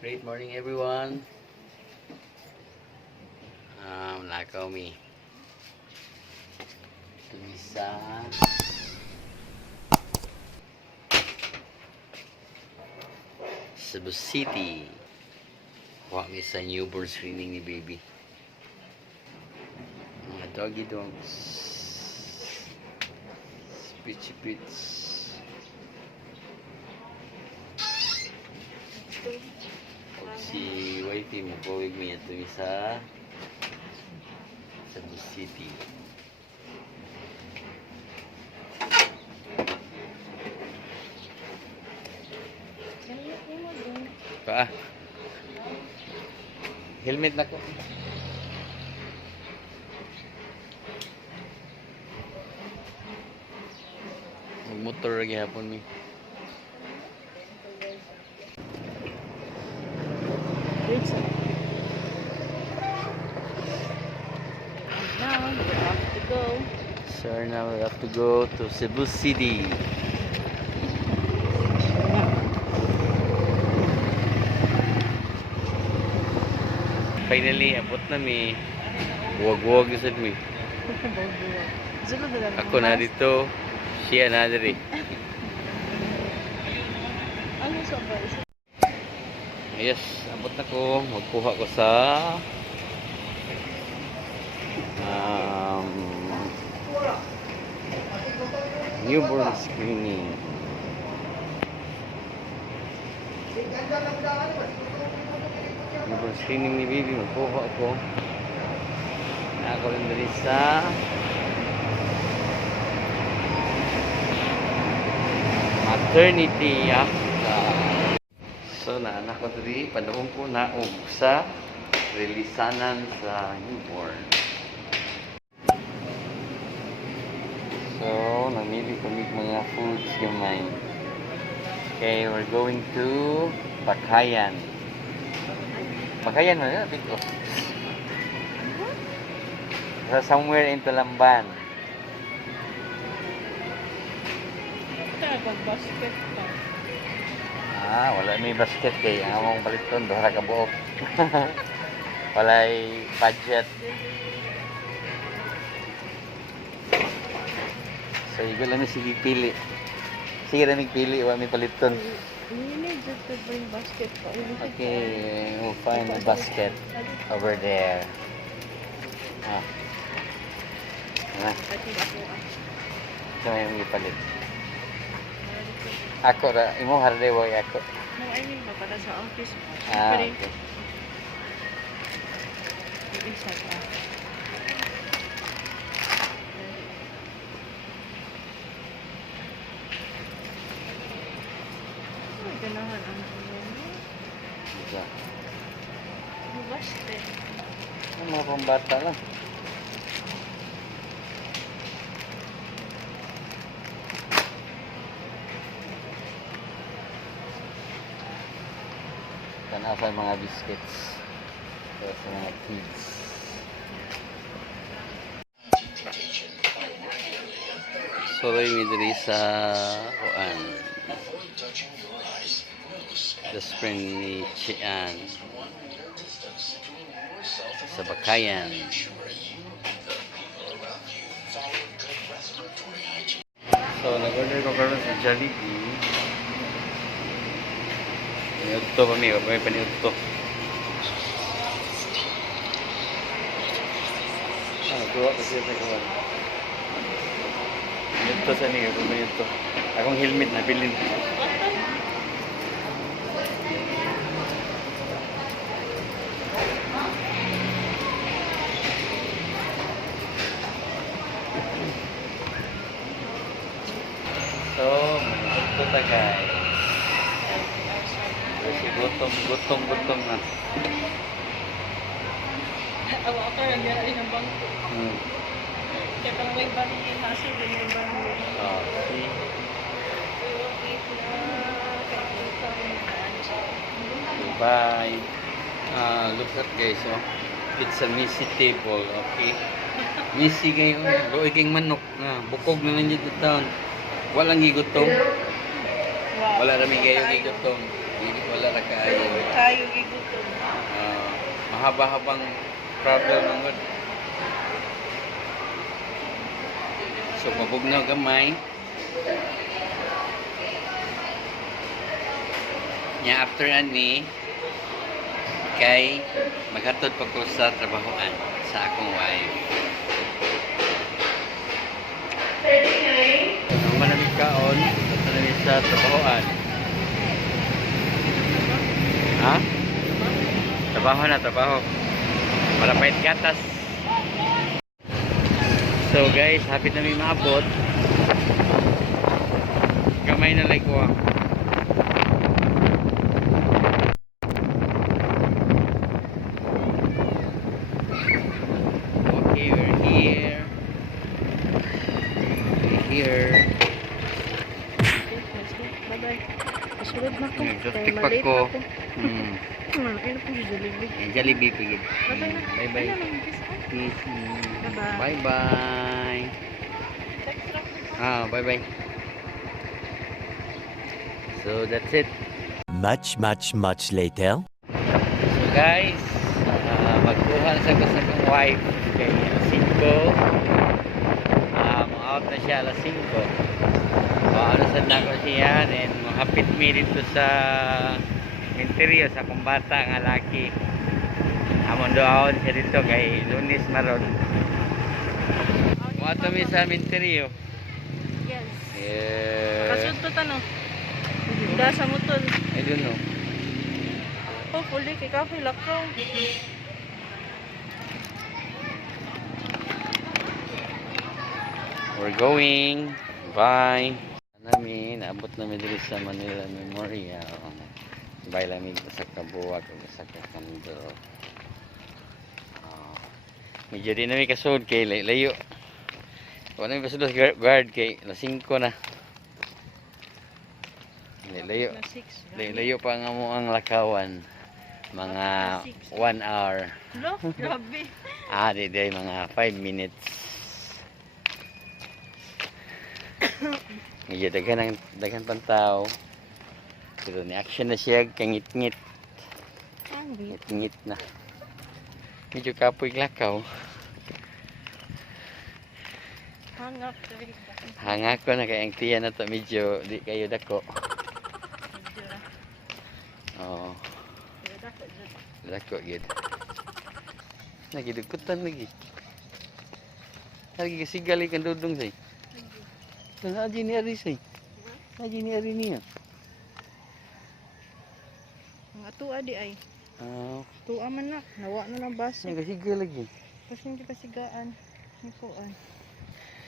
Great morning everyone. Nakaw mi. Ito sa Cebu City. Kuha mi sa newborn screening ni baby. Mga doggy dogs. Pitchy pits. Si wifey mo kawig mi ito sa Cebu City. Pa. Helmet na ko. Magmotor lagi hapon mi. Now we're off to go. So now we have to go to Cebu City. Finally, abot na mi. Buwag-buwag isad mi. Ako na dito, siya na diri. Ano sa ba? Yes, abot na ko. Magkuha ko sa newborn screening. Newborn screening ni baby. Magkuha ko. Ako rin dali sa maternity so naanak ko dali padaong ko naog sa releasanan sa newborn. So namili kami mga foods gamay. Okay, we're going to Bakayan. Bakayan mo na bito. Somewhere in Talamban. Basket pa. Wala may basket kay among baliton doha ka buok. Walay budget. So igo lang sige pili. Sige ra mig pili wa may paliton. We need just to bring basket pa. Okay, we'll find a basket over there. So may ipalit. Ako ra imo harde boy ako. No, I mean ba para sa office mo. Okay. Isa pa. Ganahan ang Isa. basket. Ang mga pambata lang. Tanaw sa mga biscuits. Kaya sa mga kids. Soroy mi diri sa Kuan. The spring ni Chian. Sa Bakayan. So nag-order ko karon sa Jollibee. Ito pa may paniudto. Gawa kasi sa kawan. Ito sa niyo pa ito. Akong helmet na bilin. So, ito ta guys. Gutom na. Awa ka lang yan ang bangko. Kaya pang may bani yung haso din yung bani. See? Bye. Look at guys, oh. It's a messy table, okay? Messy kayo, doy king manok. Bukog na lang dito taon. Walang gigutong. Wala rami kayo gigutong. Hindi wala na kaayo. Kayo gigutom. Mahaba-habang travel ng good. So, mabugnaw gamay. Nya after ani, kay maghatod pa ko sa trabahoan sa akong wife. Ang malamig kaon, ito na sa trabahoan. Ha? Trabaho na, trabaho. Malapait gatas. So guys, hapit na may maabot. Gamay na like ko. Okay, we're here. We're here. Bye-bye. Kasulod na ko. Nagsustik pa ko. Ayun po yung Jollibee. Jollibee pigid. Bye-bye na. Bye-bye. Ayun lang, kiss out. Bye bye. Bye. So that's it. Much later. So guys, magkuhan sa kong wife kay alas 5. Out na siya alas 5. Ano sa nako siya and mahapit mi dito sa interior sa kong bata nga laki. Amon doon siya dito kay Lunes maron. Mo mi sa interior. Yes. Yeah. Kasulod to tanong. Hindi sa mutol. I don't know. Hopefully, kay kafe lakaw. We're going. Bye. Namin, naabot namin dito sa Manila Memorial. Bye namin sa Kabuwag o sa Kakando. Medyo din namin kasod kay layo. Kung namin pasod guard kay alas 5 na. Layo. Layo pa nga mo ang lakawan. Mga 1 hour. Lo, grabe. Di mga 5 minutes. Medyo daghan pang tao. Pero ni action na siya, kangit-ngit. Ngit-ngit na. Medyo kapoy lakaw. Hangak. Hanga ko na kay ang tiya na to medyo di kayo dako. Oo. Dako gid. Nagidukutan lagi. Lagi kasigali kan dudong say. Nah, aji ni ari say. Aji ni ari niya. Mga tuwa di ay. Tuwa man na. Nawa na ng baso. Kasigal lagi. Kasi hindi kasigaan. Nikuan.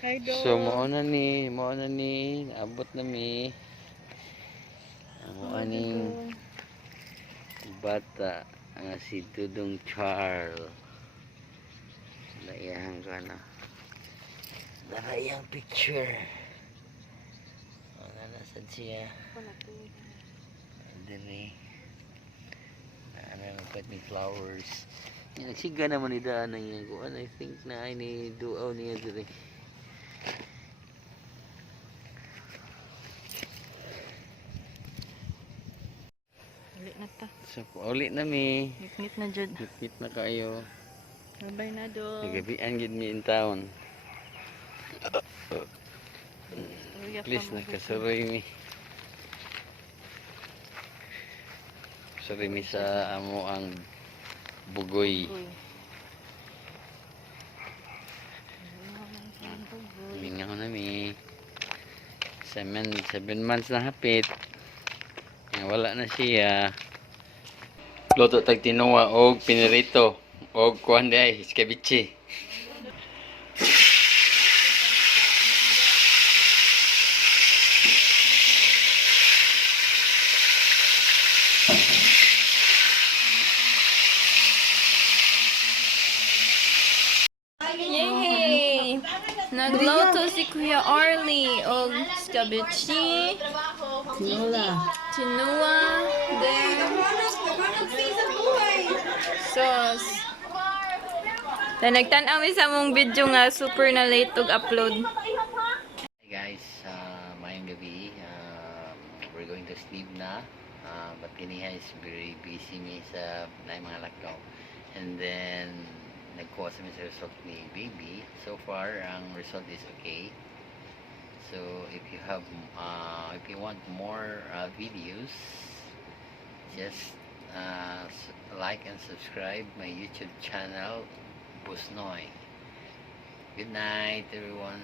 Hi do. So mao na ni, naabot na mi. Amo aning bata nga si Dudong Charles. Layang kana. Darayang picture. Ano na sad siya? Dili. Ano na pwede ni flowers. Nagsiga naman ni daan niya ko. I think na ay ni duaw niya dili. Ulit na ta. So, uli na mi. Ngit na jud. Hit na kayo. Bye na do. Nagabian gid mi in town. Please nakasuroy mi. Suroy mi sa amo ang bugoy. Mingaw na mi. 7 months na hapit. Wala na siya. Luto tag tinuwa og pinirito og kuan day ceviche. Yay! Nagluto si Kuya Orly og ceviche, tinua, then sauce. Then nagtan-aw mi sa mong video nga super na late og upload. Hey guys, mayong gabi. We're going to sleep na. But kiniha is very busy mi sa na mga lakaw. And then nagkuha sa mi sa result ni baby. So far ang result is okay. So if you have if you want more videos, just like and subscribe my YouTube channel, Busnoy. Good night, everyone.